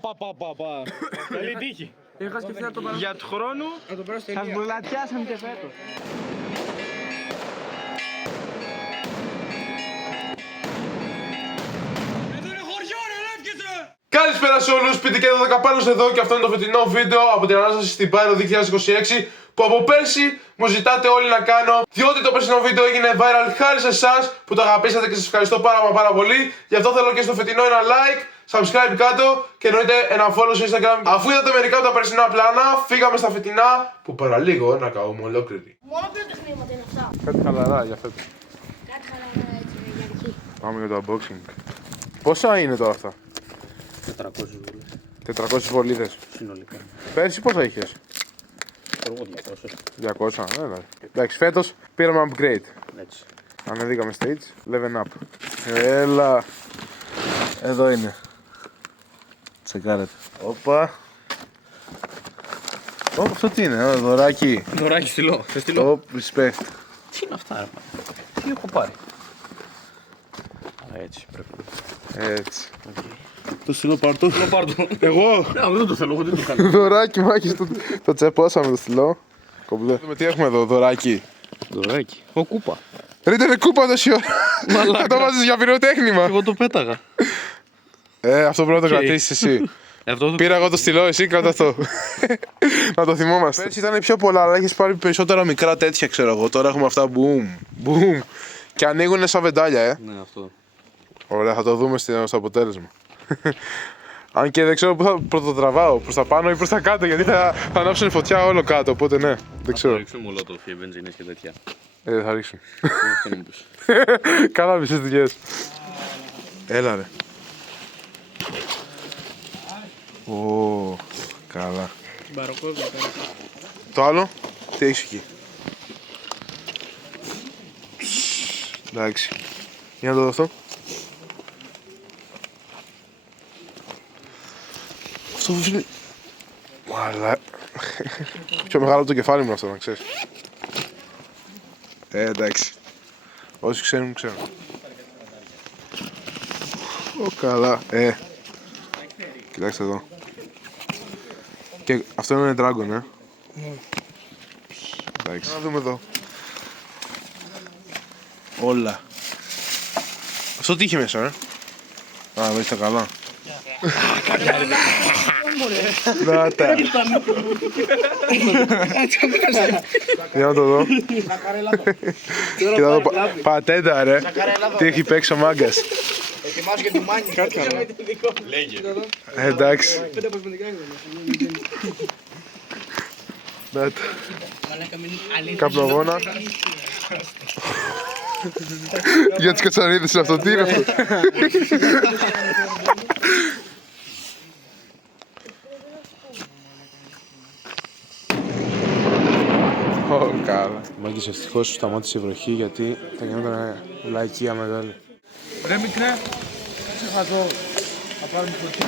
Παπαπαπα. Καλή τύχη. Είχα σκεφτεί να το πάρω. Για του χρόνου Σας μπουλατιάσαμε και φέτος. Καλησπέρα σε όλους, πείτε και 12 πάνω εδώ και αυτό είναι το φετινό βίντεο από την Ανάσταση στην Πάρο 2026 που από πέρσι μου ζητάτε όλοι να κάνω, διότι το περσινό βίντεο έγινε viral χάρη σε εσάς που το αγαπήσατε και σας ευχαριστώ πάρα πολύ. Γι' αυτό θέλω και στο φετινό ένα like, subscribe κάτω και εννοείται ένα follow στο Instagram. Αφού είδατε μερικά από τα περσινά πλάνα, φύγαμε στα φετινά που παραλίγο να καούμε ολόκληρη. Μόνο δύο τεχνήματα είναι αυτά. Κάτι χαλαρά για φέτος. Κάτι χαλαρά έτσι για αρχή. Πάμε για το unboxing. Πόσα είναι τώρα αυτά? 400 βουλές. 400 βολίδες. Συνολικά. Πέρσι πόσα είχες? Εγώ 200. 200, έλα. Εντάξει, φέτος πήραμε upgrade. Έτσι. Ανεβήκαμε stage, level up. Έλα. Εδώ είναι. Τσεκάρετε. Όπα. Ωπ, αυτό τι είναι, δωράκι. Δωράκι στυλό. Σε στυλό. Ωπ, respect. Τι είναι αυτά, ρε μάνα. Τι έχω πάρει. Α, έτσι πρέπει. Έτσι. Το στυλό πάρτο. Το πάρ' το. Εγώ. Δεν το θέλω, εγώ δεν το κάνω. Δωράκι, μάκης, το τσεπώσαμε το στυλό. Κομπλέ. Με τι έχουμε εδώ, δωράκι. Δωράκι. Ο κούπα. Ρε, ήταν κούπα τόση ώρα. Μαλάκα. Θα το βάζεις για πυροτέχνημα. Εγώ το πέταγα. Αυτό πρέπει να το κρατήσεις εσύ. Αυτό το... Πήρα εγώ το στυλό, εσύ κράτα αυτό. Να το θυμόμαστε. Πέρσι ήταν πιο πολλά, αλλά έχεις πάρει περισσότερα μικρά τέτοια, ξέρω εγώ. Τώρα έχουμε αυτά boom. Και ανοίγουνε σαν βεντάλια, Ναι, αυτό. Ωραία, θα το δούμε στο αποτέλεσμα. Αν και δεν ξέρω πού θα πρωτοτραβάω, προς τα πάνω ή προς τα κάτω, γιατί θα ανάψουν φωτιά όλο κάτω, οπότε ναι, δεν ξέρω. Θα ρίξουμε μολότοφ, βενζίνες και τέτοια. Θα ρίξουν. Αυτό μου πεις. Καλά μισές δουλειές. Έλα ρε. Ω, καλά. Το άλλο, τι έχεις εκεί? Εντάξει. Για να το δω αυτό. Αυτό φίλε. Μαλά. Πιο μεγάλο από το κεφάλι μου αυτό, να ξέρεις. Εντάξει. Όσοι ξέρουν, ξέρουν. Καλά. Κοιτάξτε εδώ. Και αυτό είναι dragon, Εντάξει. Να δούμε εδώ. Όλα. Αυτό τι είχε μέσα, Α, εδώ είσαι καλά. Να τα. Για να το δω. Κοίτα εδώ, πατέντα ρε. Τι έχει παίξει ο μάγκας. ετοιμάζω για το μάνι. Κάτι καλά. Λέγε. Εντάξει. Να τα. Καπνογόνα. Για τις κατσαρίδες είναι αυτό, τι είναι αυτό? Καλά. Μάγκης, ευτυχώς σταμάτησε η βροχή γιατί θα γινόταν λαϊκία μεγάλη. Ρε μικρέ, σε χαζό. Θα πάρουμε φωτιά.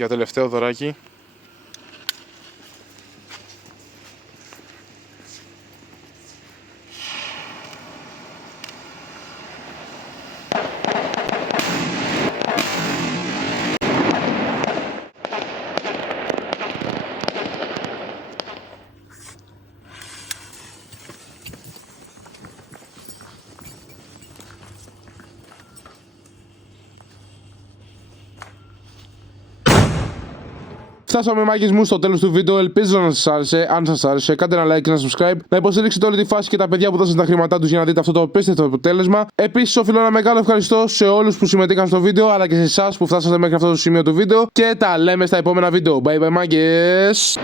Για τελευταίο δωράκι. Φτάσαμε, μάγκες μου, στο τέλος του βίντεο. Ελπίζω να σας άρεσε. Αν σας άρεσε, κάντε ένα like και ένα subscribe. Να υποστηρίξετε όλη τη φάση και τα παιδιά που δώσαν τα χρήματά τους για να δείτε αυτό το απίστευτο αποτέλεσμα. Επίσης, οφείλω ένα μεγάλο ευχαριστώ σε όλους που συμμετείχαν στο βίντεο, αλλά και σε εσάς που φτάσατε μέχρι αυτό το σημείο του βίντεο. Και τα λέμε στα επόμενα βίντεο. Bye bye, μάγκες.